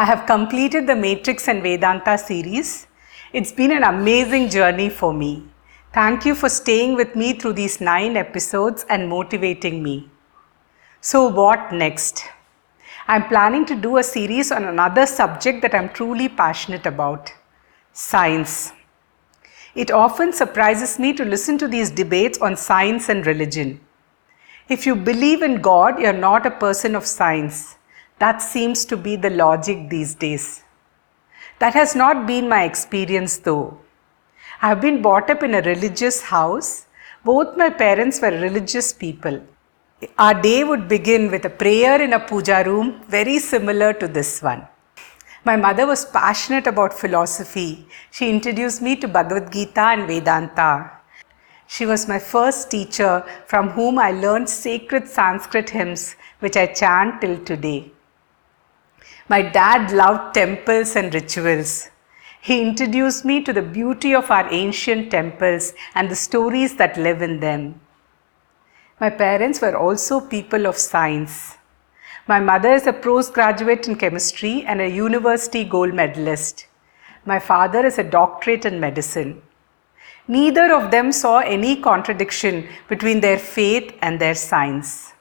I have completed the Matrix and Vedanta series. It's been an amazing journey for me. Thank you for staying with me through these 9 episodes and motivating me. So what next? I'm planning to do a series on another subject that I'm truly passionate about, science. It often surprises me to listen to these debates on science and religion. If you believe in God, you're not a person of science. That seems to be the logic these days. That has not been my experience though. I have been brought up in a religious house. Both my parents were religious people. Our day would begin with a prayer in a puja room, very similar to this one. My mother was passionate about philosophy. She introduced me to Bhagavad Gita and Vedanta. She was my first teacher from whom I learned sacred Sanskrit hymns, which I chant till today. My dad loved temples and rituals. He introduced me to the beauty of our ancient temples and the stories that live in them. My parents were also people of science. My mother is a postgraduate in chemistry and a university gold medalist. My father is a doctorate in medicine. Neither of them saw any contradiction between their faith and their science.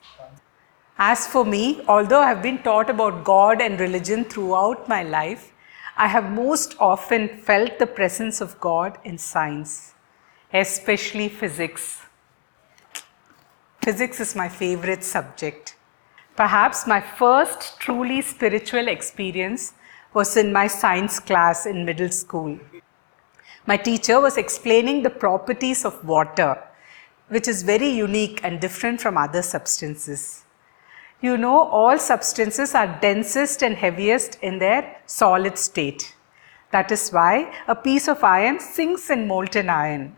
As for me, although I have been taught about God and religion throughout my life, I have most often felt the presence of God in science, especially physics. Physics is my favorite subject. Perhaps my first truly spiritual experience was in my science class in middle school. My teacher was explaining the properties of water, which is very unique and different from other substances. You know, all substances are densest and heaviest in their solid state. That is why a piece of iron sinks in molten iron.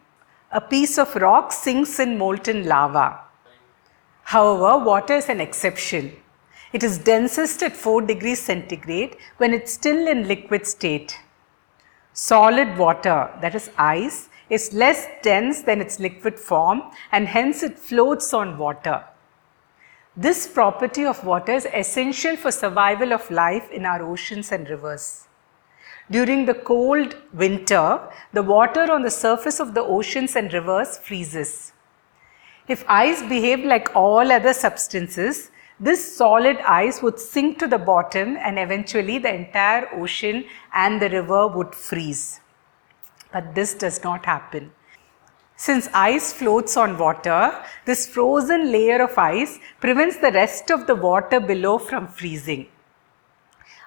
A piece of rock sinks in molten lava. However, water is an exception. It is densest at 4 degrees centigrade when it's still in liquid state. Solid water, that is ice, is less dense than its liquid form and hence it floats on water. This property of water is essential for survival of life in our oceans and rivers. During the cold winter, the water on the surface of the oceans and rivers freezes. If ice behaved like all other substances, this solid ice would sink to the bottom and eventually the entire ocean and the river would freeze. But this does not happen. Since ice floats on water, this frozen layer of ice prevents the rest of the water below from freezing.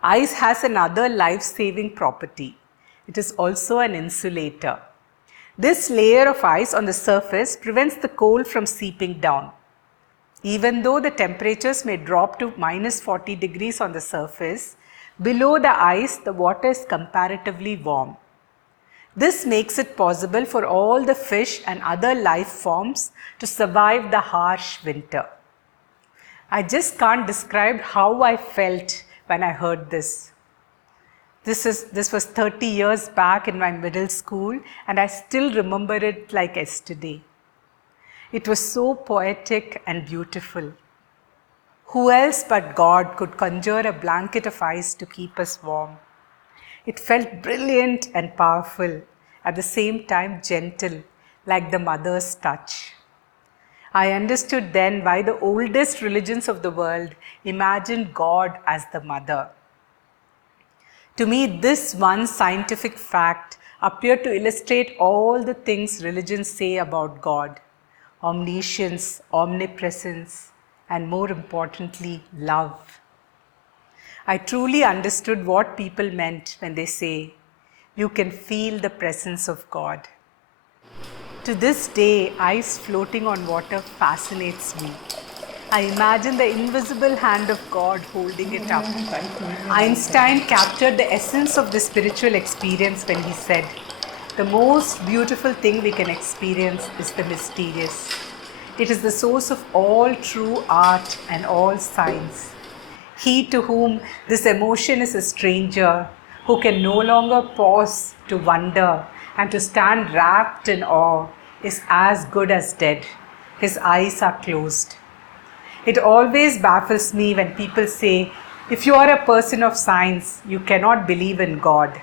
Ice has another life-saving property. It is also an insulator. This layer of ice on the surface prevents the cold from seeping down. Even though the temperatures may drop to minus 40 degrees on the surface, below the ice, the water is comparatively warm. This makes it possible for all the fish and other life forms to survive the harsh winter. I just can't describe how I felt when I heard this. This was 30 years back in my middle school and I still remember it like yesterday. It was so poetic and beautiful. Who else but God could conjure a blanket of ice to keep us warm? It felt brilliant and powerful, at the same time gentle, like the mother's touch. I understood then why the oldest religions of the world imagined God as the mother. To me, this one scientific fact appeared to illustrate all the things religions say about God: omniscience, omnipresence, and more importantly, love. I truly understood what people meant when they say, you can feel the presence of God. To this day, ice floating on water fascinates me. I imagine the invisible hand of God holding it up. Einstein captured the essence of the spiritual experience when he said, the most beautiful thing we can experience is the mysterious. It is the source of all true art and all science. He to whom this emotion is a stranger, who can no longer pause to wonder and to stand wrapped in awe, is as good as dead. His eyes are closed. It always baffles me when people say If you are a person of science, you cannot believe in God.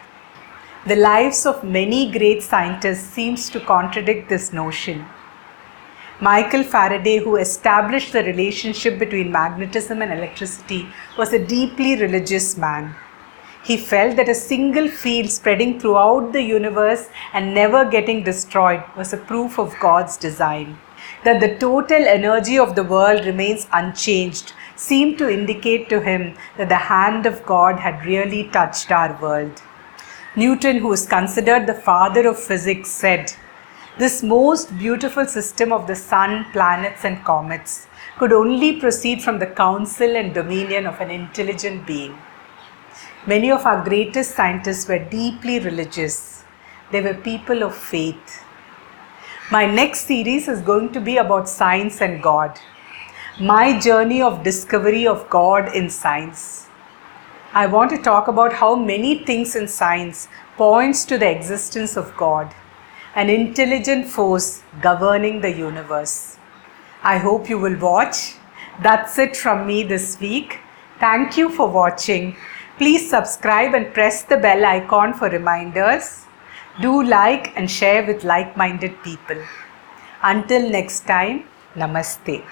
The lives of many great scientists seems to contradict this notion. Michael Faraday, who established the relationship between magnetism and electricity, was a deeply religious man. He felt that a single field spreading throughout the universe and never getting destroyed was a proof of God's design. That the total energy of the world remains unchanged seemed to indicate to him that the hand of God had really touched our world. Newton, who is considered the father of physics, said, "This most beautiful system of the sun, planets, and comets could only proceed from the counsel and dominion of an intelligent being." Many of our greatest scientists were deeply religious. They were people of faith. My next series is going to be about science and God. My journey of discovery of God in science. I want to talk about how many things in science points to the existence of God, an intelligent force governing the universe. I hope you will watch. That's it from me this week. Thank you for watching. Please subscribe and press the bell icon for reminders. Do like and share with like-minded people. Until next time, Namaste.